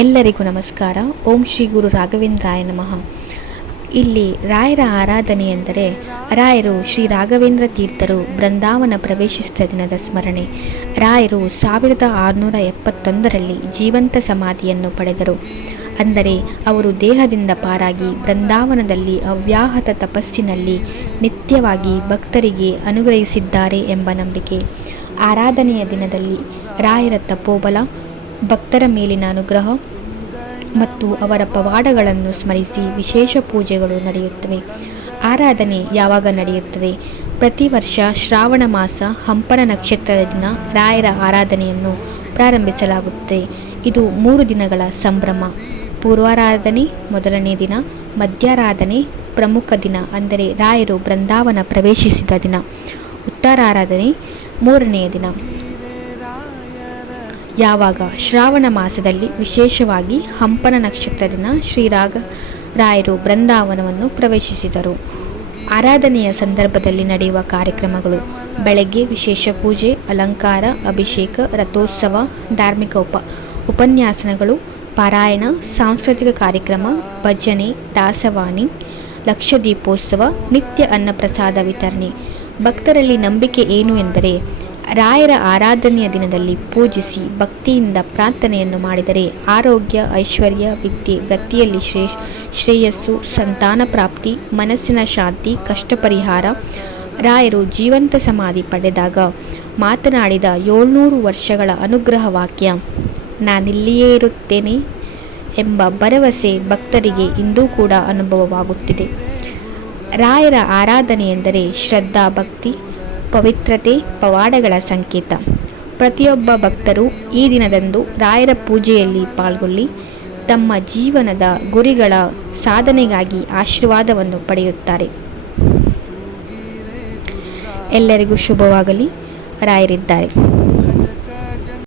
ಎಲ್ಲರಿಗೂ ನಮಸ್ಕಾರ. ಓಂ ಶ್ರೀ ಗುರು ರಾಘವೇಂದ್ರಾಯ ನಮಃ. ಇಲ್ಲಿ ರಾಯರ ಆರಾಧನೆ ಎಂದರೆ ರಾಯರು ಶ್ರೀ ರಾಘವೇಂದ್ರ ತೀರ್ಥರು ಬೃಂದಾವನ ಪ್ರವೇಶಿಸಿದ ದಿನದ ಸ್ಮರಣೆ. ರಾಯರು 1671ರಲ್ಲಿ ಜೀವಂತ ಸಮಾಧಿಯನ್ನು ಪಡೆದರು. ಅಂದರೆ ಅವರು ದೇಹದಿಂದ ಪಾರಾಗಿ ಬೃಂದಾವನದಲ್ಲಿ ಅವ್ಯಾಹತ ತಪಸ್ಸಿನಲ್ಲಿ ನಿತ್ಯವಾಗಿ ಭಕ್ತರಿಗೆ ಅನುಗ್ರಹಿಸಿದ್ದಾರೆ ಎಂಬ ನಂಬಿಕೆ. ಆರಾಧನೆಯ ದಿನದಲ್ಲಿ ರಾಯರ ತಪೋಬಲ, ಭಕ್ತರ ಮೇಲಿನ ಅನುಗ್ರಹ ಮತ್ತು ಅವರ ಪವಾಡಗಳನ್ನು ಸ್ಮರಿಸಿ ವಿಶೇಷ ಪೂಜೆಗಳು ನಡೆಯುತ್ತವೆ. ಆರಾಧನೆ ಯಾವಾಗ ನಡೆಯುತ್ತದೆ? ಪ್ರತಿ ವರ್ಷ ಶ್ರಾವಣ ಮಾಸ ಹಂಪನ ನಕ್ಷತ್ರದ ದಿನ ರಾಯರ ಆರಾಧನೆಯನ್ನು ಪ್ರಾರಂಭಿಸಲಾಗುತ್ತದೆ. ಇದು 3 ದಿನಗಳ ಸಂಭ್ರಮ. ಪೂರ್ವಾರಾಧನೆ ಮೊದಲನೇ ದಿನ, ಮಧ್ಯಾರಾಧನೆ ಪ್ರಮುಖ ದಿನ ಅಂದರೆ ರಾಯರು ಬೃಂದಾವನ ಪ್ರವೇಶಿಸಿದ ದಿನ, ಉತ್ತರಾರಾಧನೆ 3ನೆಯ ದಿನ. ಯಾವಾಗ? ಶ್ರಾವಣ ಮಾಸದಲ್ಲಿ, ವಿಶೇಷವಾಗಿ ಹಂಪನ ನಕ್ಷತ್ರ ದಿನ ರಾಯರು ಬೃಂದಾವನವನ್ನು ಪ್ರವೇಶಿಸಿದರು. ಆರಾಧನೆಯ ಸಂದರ್ಭದಲ್ಲಿ ನಡೆಯುವ ಕಾರ್ಯಕ್ರಮಗಳು: ಬೆಳಗ್ಗೆ ವಿಶೇಷ ಪೂಜೆ, ಅಲಂಕಾರ, ಅಭಿಷೇಕ, ರಥೋತ್ಸವ, ಧಾರ್ಮಿಕ ಉಪನ್ಯಾಸಗಳು, ಪಾರಾಯಣ, ಸಾಂಸ್ಕೃತಿಕ ಕಾರ್ಯಕ್ರಮ, ಭಜನೆ, ದಾಸವಾಣಿ, ಲಕ್ಷದೀಪೋತ್ಸವ, ನಿತ್ಯ ಅನ್ನಪ್ರಸಾದ ವಿತರಣೆ. ಭಕ್ತರಲ್ಲಿ ನಂಬಿಕೆ ಏನು ಎಂದರೆ, ರಾಯರ ಆರಾಧನೆಯ ದಿನದಲ್ಲಿ ಪೂಜಿಸಿ ಭಕ್ತಿಯಿಂದ ಪ್ರಾರ್ಥನೆಯನ್ನು ಮಾಡಿದರೆ ಆರೋಗ್ಯ, ಐಶ್ವರ್ಯ, ವಿದ್ಯೆ, ವೃತ್ತಿಯಲ್ಲಿ ಶ್ರೇಯಸ್ಸು, ಸಂತಾನ ಪ್ರಾಪ್ತಿ, ಮನಸ್ಸಿನ ಶಾಂತಿ, ಕಷ್ಟ ಪರಿಹಾರ. ರಾಯರು ಜೀವಂತ ಸಮಾಧಿ ಪಡೆದಾಗ ಮಾತನಾಡಿದ 700 ವರ್ಷಗಳ ಅನುಗ್ರಹ ವಾಕ್ಯ "ನಾನಿಲ್ಲಿಯೇ ಇರುತ್ತೇನೆ" ಎಂಬ ಭರವಸೆ ಭಕ್ತರಿಗೆ ಇಂದೂ ಕೂಡ ಅನುಭವವಾಗುತ್ತಿದೆ. ರಾಯರ ಆರಾಧನೆ ಎಂದರೆ ಶ್ರದ್ಧಾ, ಭಕ್ತಿ, ಪವಿತ್ರತೆ, ಪವಾಡಗಳ ಸಂಕೇತ. ಪ್ರತಿಯೊಬ್ಬ ಭಕ್ತರು ಈ ದಿನದಂದು ರಾಯರ ಪೂಜೆಯಲ್ಲಿ ಪಾಲ್ಗೊಳ್ಳಿ ತಮ್ಮ ಜೀವನದ ಗುರಿಗಳ ಸಾಧನೆಗಾಗಿ ಆಶೀರ್ವಾದವನ್ನು ಪಡೆಯುತ್ತಾರೆ. ಎಲ್ಲರಿಗೂ ಶುಭವಾಗಲಿ. ರಾಯರಿದ್ದಾರೆ.